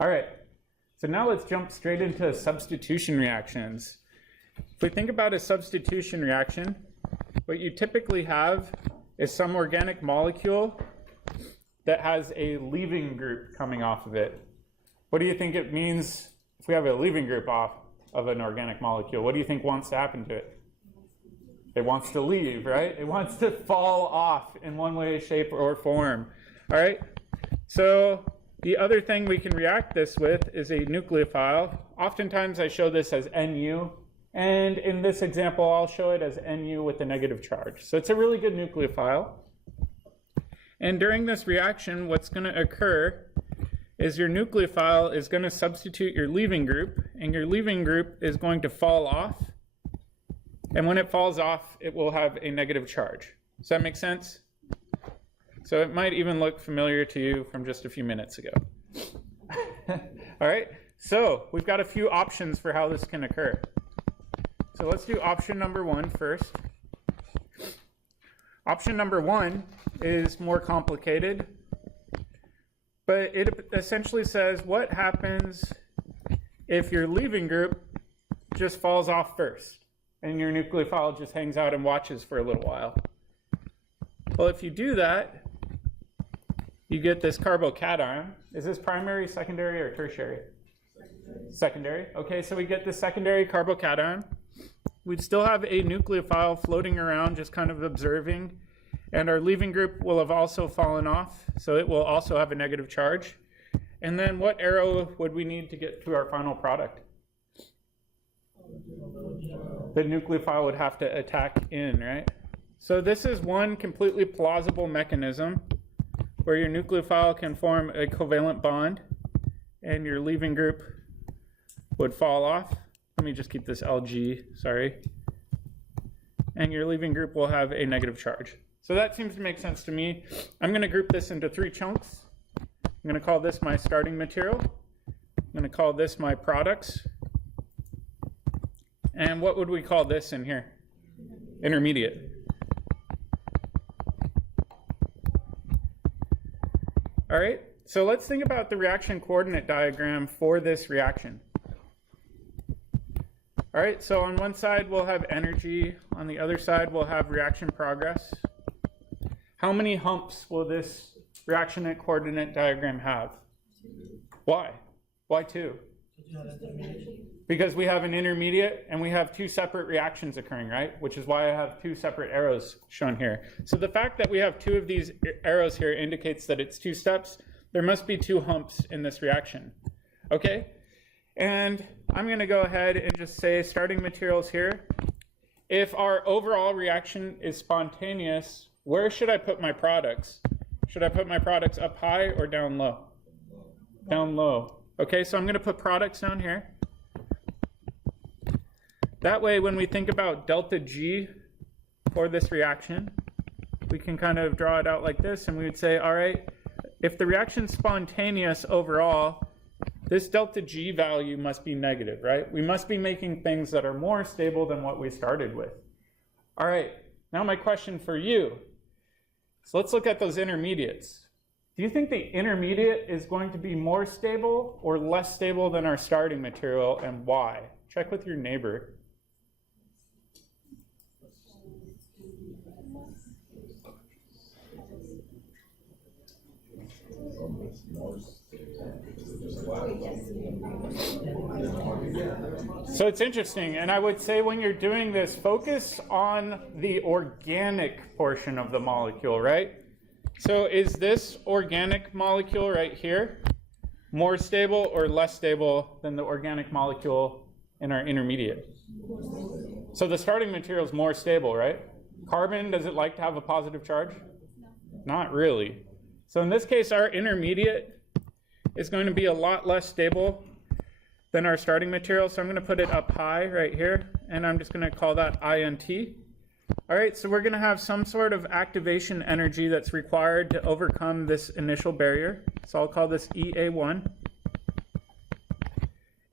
All right, so now let's jump straight into substitution reactions. If we think about a substitution reaction, what you typically have is some organic molecule that has a leaving group coming off of it. What do you think it means if we have a leaving group off of an organic molecule? What do you think wants to happen to it? It wants to leave, right? It wants to fall off in one way, shape, or form. All right, so the other thing we can react this with is a nucleophile. Oftentimes I show this as Nu, and in this example I'll show it as Nu with a negative charge. So it's a really good nucleophile. And during this reaction, what's going to occur is your nucleophile is going to substitute your leaving group, and your leaving group is going to fall off. And when it falls off, it will have a negative charge. Does that make sense? So it might even look familiar to you from just a few minutes ago. All right, so we've got a few options for how this can occur. So let's do option number 1 first. Option number 1 is more complicated, but it essentially says what happens if your leaving group just falls off first and your nucleophile just hangs out and watches for a little while. Well, if you do that, you get this carbocation. Is this primary, secondary, or tertiary? Secondary. Okay, so we get the secondary carbocation. We'd still have a nucleophile floating around, just kind of observing, and our leaving group will have also fallen off, so it will also have a negative charge. And then what arrow would we need to get to our final product? The nucleophile would have to attack in, right? So this is one completely plausible mechanism where your nucleophile can form a covalent bond and your leaving group would fall off. Let me just keep this Lg, sorry. And your leaving group will have a negative charge. So that seems to make sense to me. I'm going to group this into 3 chunks. I'm going to call this my starting material. I'm going to call this my products. And what would we call this in here? Intermediate. All right, so let's think about the reaction coordinate diagram for this reaction. All right, so on one side we'll have energy, on the other side we'll have reaction progress. How many humps will this reaction coordinate diagram have? Why? Why 2? Because we have an intermediate and we have 2 separate reactions occurring, right? Which is why I have 2 separate arrows shown here. So the fact that we have 2 of these arrows here indicates that it's 2 steps. There must be 2 humps in this reaction, okay? And I'm going to go ahead and just say starting materials here. If our overall reaction is spontaneous, where should I put my products? Should I put my products up high or down low? Down low. Okay, so I'm going to put products down here. That way, when we think about delta G for this reaction, we can kind of draw it out like this, and we would say, all right, if the reaction's spontaneous overall, this delta G value must be negative, right? We must be making things that are more stable than what we started with. All right, now my question for you. So let's look at those intermediates. Do you think the intermediate is going to be more stable or less stable than our starting material, and why? Check with your neighbor. So it's interesting, and I would say when you're doing this, focus on the organic portion of the molecule, right? So is this organic molecule right here more stable or less stable than the organic molecule in our intermediate? So the starting material is more stable, right? Carbon, does it like to have a positive charge? Not really. So in this case, our intermediate is going to be a lot less stable than our starting material. So I'm going to put it up high right here, and I'm just going to call that INT. All right, so we're going to have some sort of activation energy that's required to overcome this initial barrier. So I'll call this EA1.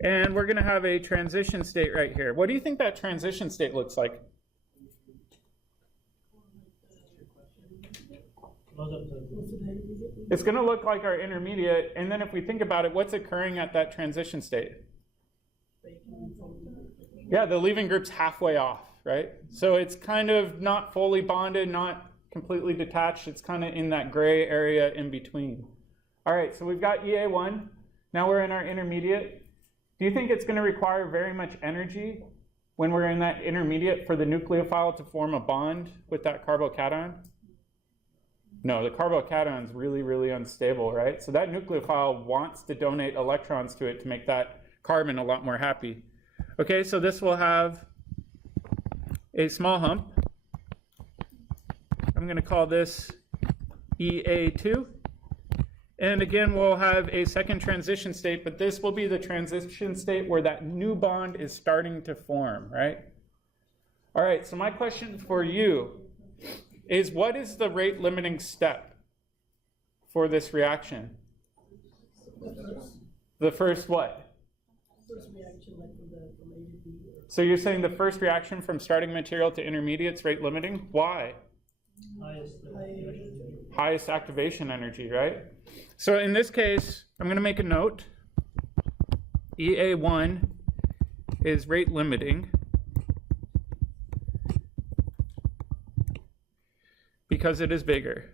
And we're going to have a transition state right here. What do you think that transition state looks like? It's going to look like our intermediate, and then if we think about it, what's occurring at that transition state? Yeah, the leaving group's halfway off, right? So it's kind of not fully bonded, not completely detached. It's kind of in that gray area in between. All right, so we've got EA1. Now we're in our intermediate. Do you think it's going to require very much energy when we're in that intermediate for the nucleophile to form a bond with that carbocation? No, the carbocation is really, really unstable, right? So that nucleophile wants to donate electrons to it to make that carbon a lot more happy. Okay, so this will have a small hump. I'm going to call this EA2. And again, we'll have a second transition state, but this will be the transition state where that new bond is starting to form, right? All right, so my question for you is, what is the rate limiting step for this reaction? The first what? First reaction, like from A to B. So you're saying the first reaction from starting material to intermediate's rate limiting? Why? Highest activation energy, right? So in this case, I'm going to make a note. EA1 is rate limiting because it is bigger.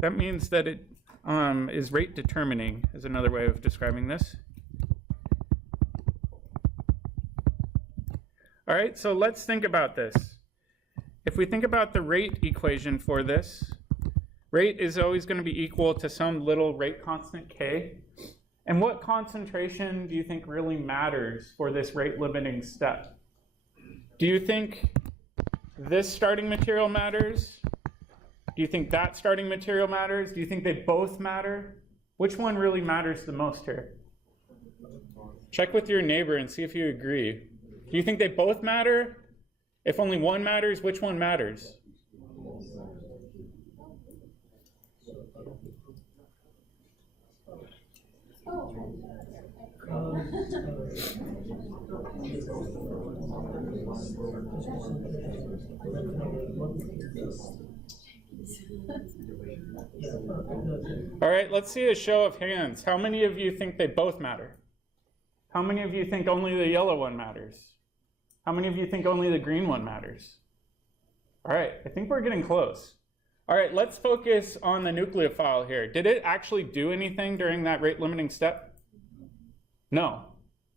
That means that it is rate determining, is another way of describing this. All right, so let's think about this. If we think about the rate equation for this, rate is always going to be equal to some little rate constant k. And what concentration do you think really matters for this rate limiting step? Do you think this starting material matters? Do you think that starting material matters? Do you think they both matter? Which one really matters the most here? Check with your neighbor and see if you agree. Do you think they both matter? If only one matters, which one matters? All right, let's see a show of hands. How many of you think they both matter? How many of you think only the yellow one matters? How many of you think only the green one matters? All right, I think we're getting close. All right, let's focus on the nucleophile here. Did it actually do anything during that rate limiting step? No.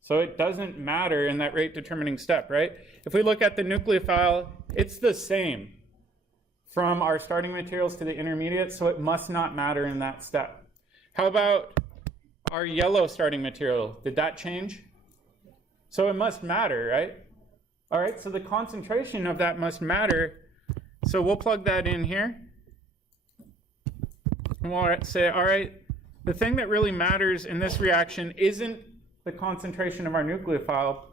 So it doesn't matter in that rate determining step, right? If we look at the nucleophile, it's the same from our starting materials to the intermediate, so it must not matter in that step. How about our yellow starting material? Did that change? So it must matter, right? All right, so the concentration of that must matter. So we'll plug that in here. And we'll say, all right, the thing that really matters in this reaction isn't the concentration of our nucleophile,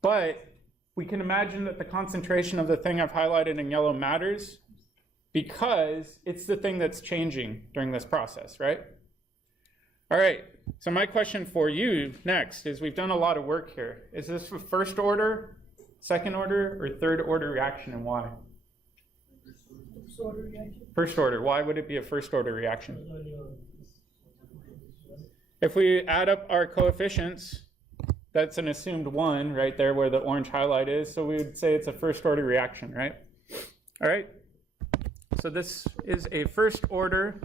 but we can imagine that the concentration of the thing I've highlighted in yellow matters because it's the thing that's changing during this process, right? All right, so my question for you next is, we've done a lot of work here. Is this a first order, second order, or third order reaction, and why? First order reaction. First order. Why would it be a first order reaction? If we add up our coefficients, that's an assumed 1 right there where the orange highlight is, so we would say it's a first order reaction, right? All right, so this is a first order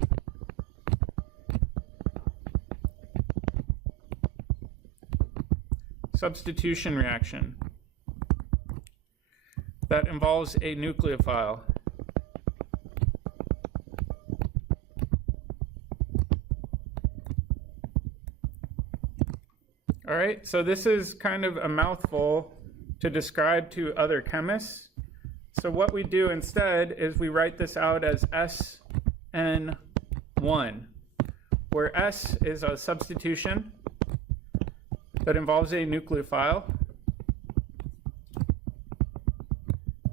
substitution reaction that involves a nucleophile. All right, so this is kind of a mouthful to describe to other chemists. So what we do instead is we write this out as SN1, where S is a substitution that involves a nucleophile,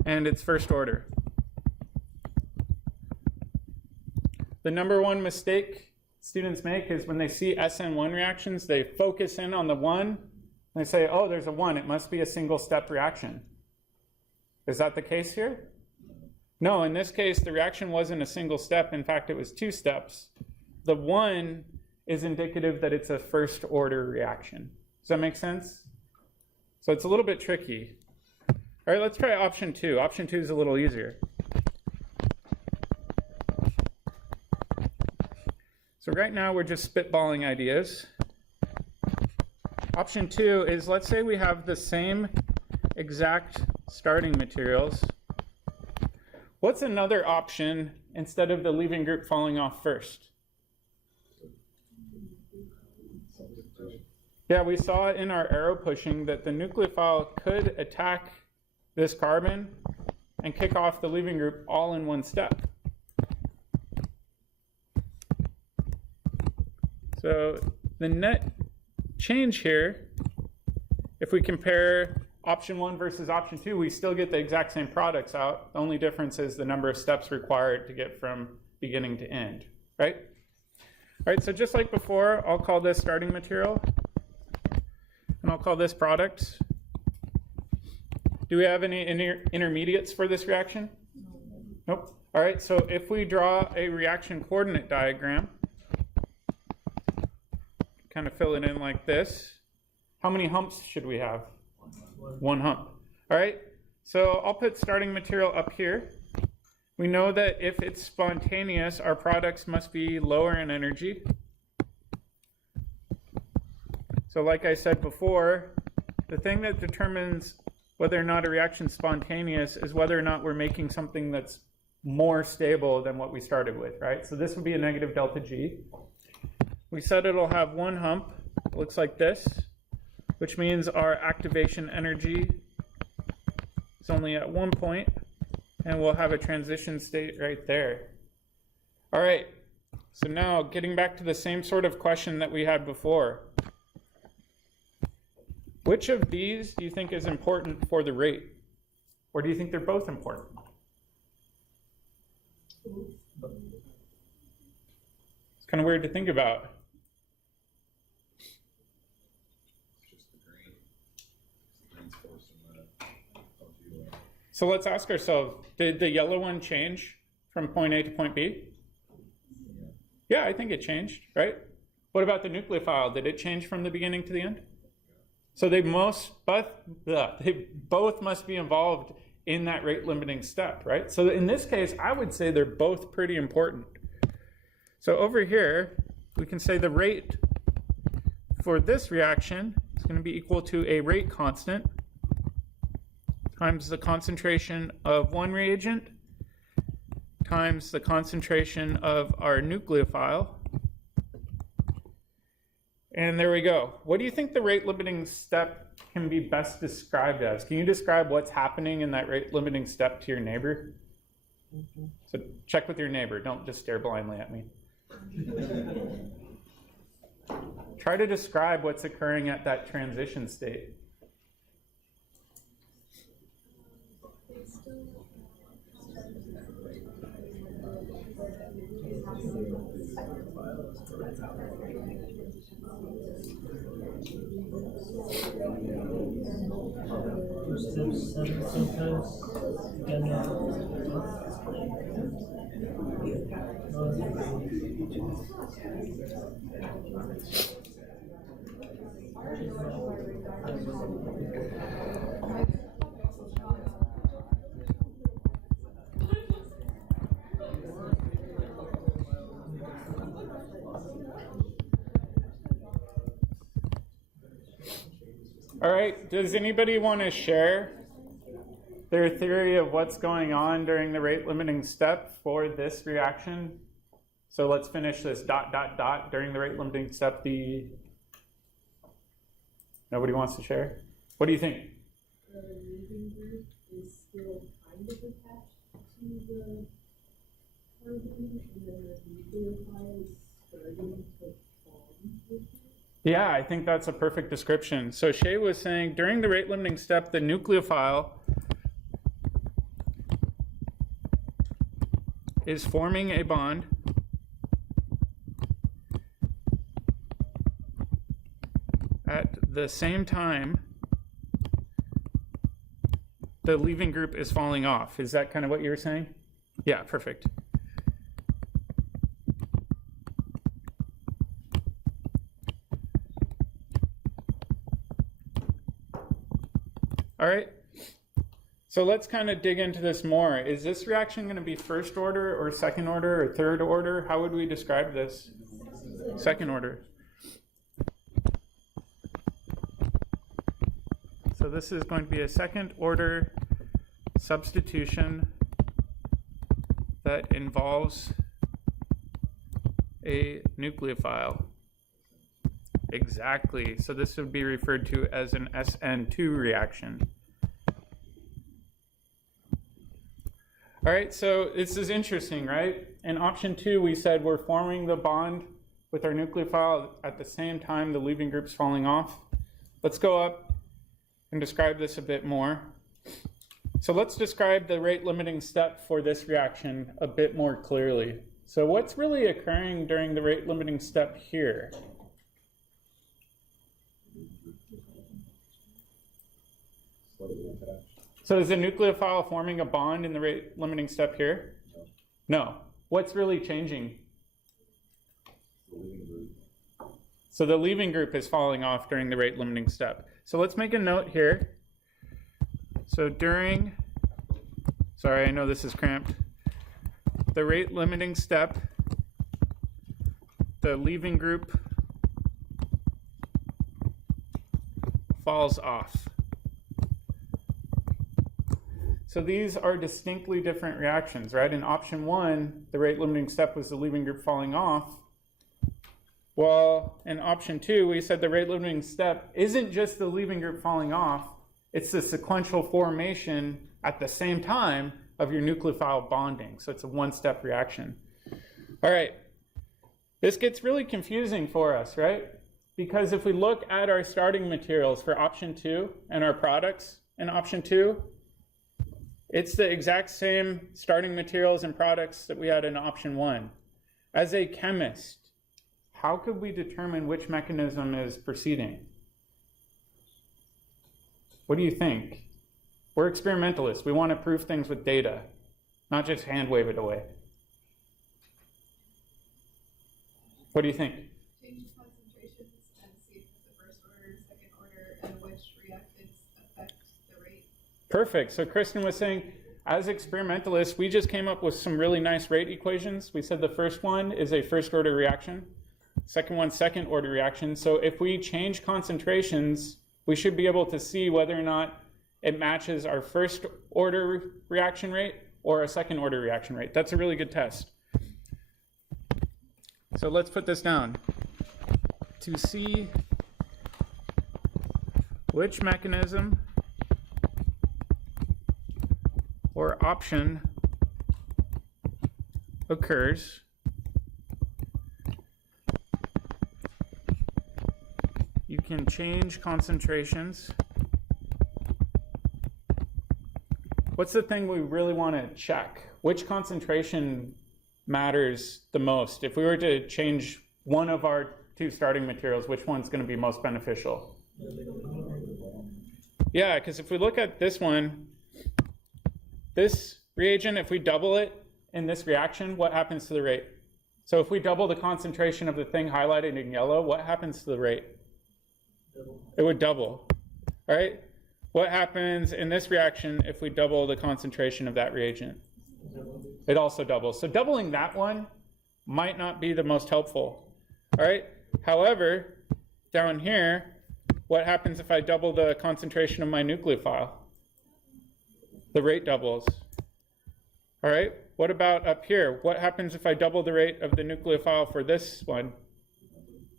and it's first order. The number one mistake students make is when they see SN1 reactions, they focus in on the 1, and they say, oh, there's a 1, it must be a single step reaction. Is that the case here? No, in this case, the reaction wasn't a single step. In fact, it was 2 steps. The 1 is indicative that it's a first order reaction. Does that make sense? So it's a little bit tricky. All right, let's try option 2. Option 2 is a little easier. So right now we're just spitballing ideas. Option 2 is, let's say we have the same exact starting materials. What's another option instead of the leaving group falling off first? Yeah, we saw in our arrow pushing that the nucleophile could attack this carbon and kick off the leaving group all in one step. So the net change here, if we compare option 1 versus option 2, we still get the exact same products out. The only difference is the number of steps required to get from beginning to end, right? All right, so just like before, I'll call this starting material, and I'll call this product. Do we have any intermediates for this reaction? Nope. All right, so if we draw a reaction coordinate diagram, kind of fill it in like this, how many humps should we have? 1 hump. All right, so I'll put starting material up here. We know that if it's spontaneous, our products must be lower in energy. So like I said before, the thing that determines whether or not a reaction is spontaneous is whether or not we're making something that's more stable than what we started with, right? So this would be a negative delta G. We said it'll have 1 hump, looks like this, which means our activation energy is only at 1 point, and we'll have a transition state right there. All right, so now getting back to the same sort of question that we had before. Which of these do you think is important for the rate? Or do you think they're both important? It's kind of weird to think about. So let's ask ourselves, did the yellow one change from point A to point B? Yeah, I think it changed, right? What about the nucleophile? Did it change from the beginning to the end? So they both must be involved in that rate limiting step, right? So in this case, I would say they're both pretty important. So over here, we can say the rate for this reaction is going to be equal to a rate constant times the concentration of one reagent times the concentration of our nucleophile. And there we go. What do you think the rate limiting step can be best described as? Can you describe what's happening in that rate limiting step to your neighbor? So check with your neighbor. Don't just stare blindly at me. Try to describe what's occurring at that transition state. All right, does anybody want to share their theory of what's going on during the rate limiting step for this reaction? So let's finish this ... during the rate limiting step. Nobody wants to share? What do you think? The leaving group is still kind of attached to the carbon, and then the nucleophile is starting to bond with it. Yeah, I think that's a perfect description. So Shay was saying during the rate limiting step, the nucleophile is forming a bond at the same time the leaving group is falling off. Is that kind of what you were saying? Yeah, perfect. All right, so let's kind of dig into this more. Is this reaction going to be first order or second order or third order? How would we describe this? Second order. So this is going to be a second order substitution that involves a nucleophile. Exactly. So this would be referred to as an SN2 reaction. All right, so this is interesting, right? In option 2, we said we're forming the bond with our nucleophile at the same time the leaving group's falling off. Let's go up and describe this a bit more. So let's describe the rate limiting step for this reaction a bit more clearly. So what's really occurring during the rate limiting step here? So is the nucleophile forming a bond in the rate limiting step here? No. What's really changing? So the leaving group is falling off during the rate limiting step. So let's make a note here. So during, sorry, I know this is cramped. The rate limiting step, the leaving group falls off. So these are distinctly different reactions, right? In option 1, the rate limiting step was the leaving group falling off. Well, in option 2, we said the rate limiting step isn't just the leaving group falling off, it's the sequential formation at the same time of your nucleophile bonding. So it's a one-step reaction. All right, this gets really confusing for us, right? Because if we look at our starting materials for option 2 and our products in option 2, it's the exact same starting materials and products that we had in option 1. As a chemist, how could we determine which mechanism is proceeding? What do you think? We're experimentalists. We want to prove things with data, not just hand wave it away. What do you think? Change concentrations and see if it's the first order, second order, and which reactants affect the rate. Perfect. So Kristen was saying, as experimentalists, we just came up with some really nice rate equations. We said the first one is a first order reaction, second one, second order reaction. So if we change concentrations, we should be able to see whether or not it matches our first order reaction rate or a second order reaction rate. That's a really good test. So let's put this down. To see which mechanism or option occurs, you can change concentrations. What's the thing we really want to check? Which concentration matters the most? If we were to change one of our two starting materials, which one's going to be most beneficial? Yeah, because if we look at this one, this reagent, if we double it in this reaction, what happens to the rate? So if we double the concentration of the thing highlighted in yellow, what happens to the rate? It would double. All right? What happens in this reaction if we double the concentration of that reagent? It also doubles. So doubling that one might not be the most helpful. All right? However, down here, what happens if I double the concentration of my nucleophile? The rate doubles. All right? What about up here? What happens if I double the rate of the nucleophile for this one?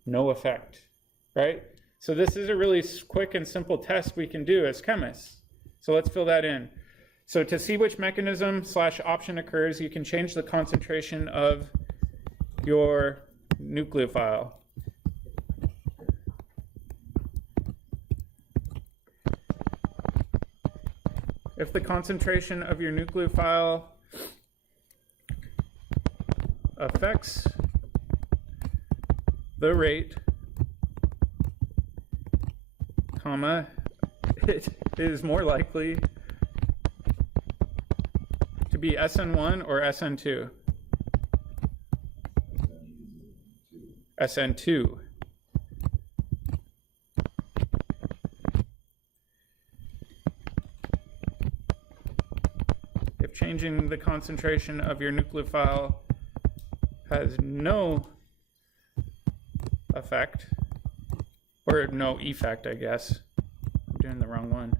No effect. Right? So this is a really quick and simple test we can do as chemists. So let's fill that in. So to see which mechanism / option occurs, you can change the concentration of your nucleophile. If the concentration of your nucleophile affects the rate, comma, it is more likely could be SN1 or SN2. SN2. If changing the concentration of your nucleophile has no effect, or no effect, I guess. I'm doing the wrong one.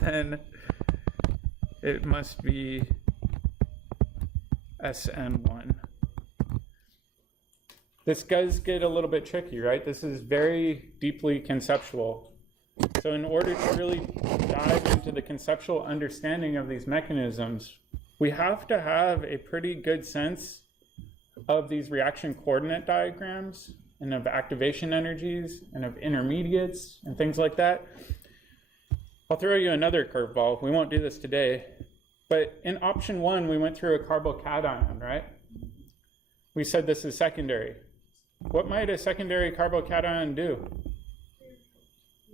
Then it must be SN1. This does get a little bit tricky, right? This is very deeply conceptual. So in order to really dive into the conceptual understanding of these mechanisms, we have to have a pretty good sense of these reaction coordinate diagrams and of activation energies and of intermediates and things like that. I'll throw you another curveball. We won't do this today, but in option 1, we went through a carbocation, right? We said this is secondary. What might a secondary carbocation do?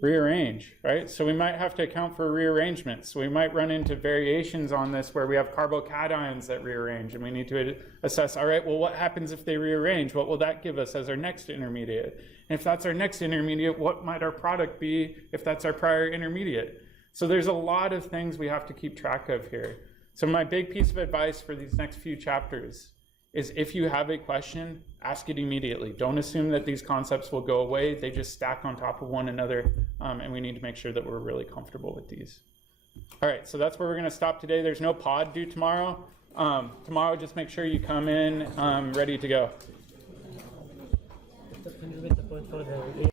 Rearrange, right? So we might have to account for rearrangements. So we might run into variations on this where we have carbocations that rearrange, and we need to assess, all right, well, what happens if they rearrange? What will that give us as our next intermediate? And if that's our next intermediate, what might our product be if that's our prior intermediate? So there's a lot of things we have to keep track of here. So my big piece of advice for these next few chapters is if you have a question, ask it immediately. Don't assume that these concepts will go away. They just stack on top of one another, and we need to make sure that we're really comfortable with these. All right, so that's where we're going to stop today. There's no pod due tomorrow. Tomorrow, just make sure you come in ready to go. Can you repeat the point for the